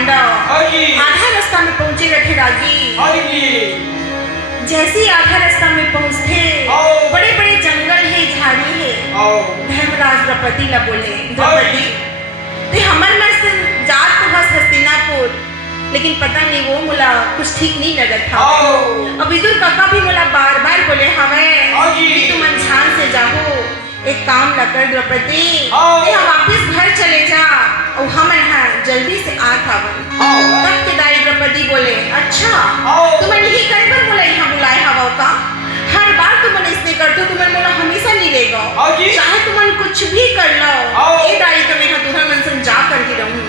पांडव आधा रास्ता में पहुंचे रहे रागी। जैसे आधा रास्ता में पहुंचते बड़े बड़े जंगल है, झाड़ी है। धर्मराज द्रौपदी ला बोले, द्रौपदी ते हमर मस्त जात तो बस हस्तिनापुर, लेकिन पता नहीं वो मुला कुछ ठीक नहीं लगत था। अब विदुर काका भी मुला बार बार बोले हमें कि तुम अनजान से जाओ, एक काम ला कर द्रौपदी, हम वापिस घर चले जा और हम जल्दी से आ खावन। तब के दाई द्रौपदी बोले, अच्छा तुम यही करे पर मुला यहाँ बुलाए हवा का? हर बार तुम इसने करते हो, तुम्हें मुला हमेशा नहीं लेगा, चाहे तुम कुछ भी कर लो। ए दाई तो मैं तुम्हें मन से जा कर ही रहूं।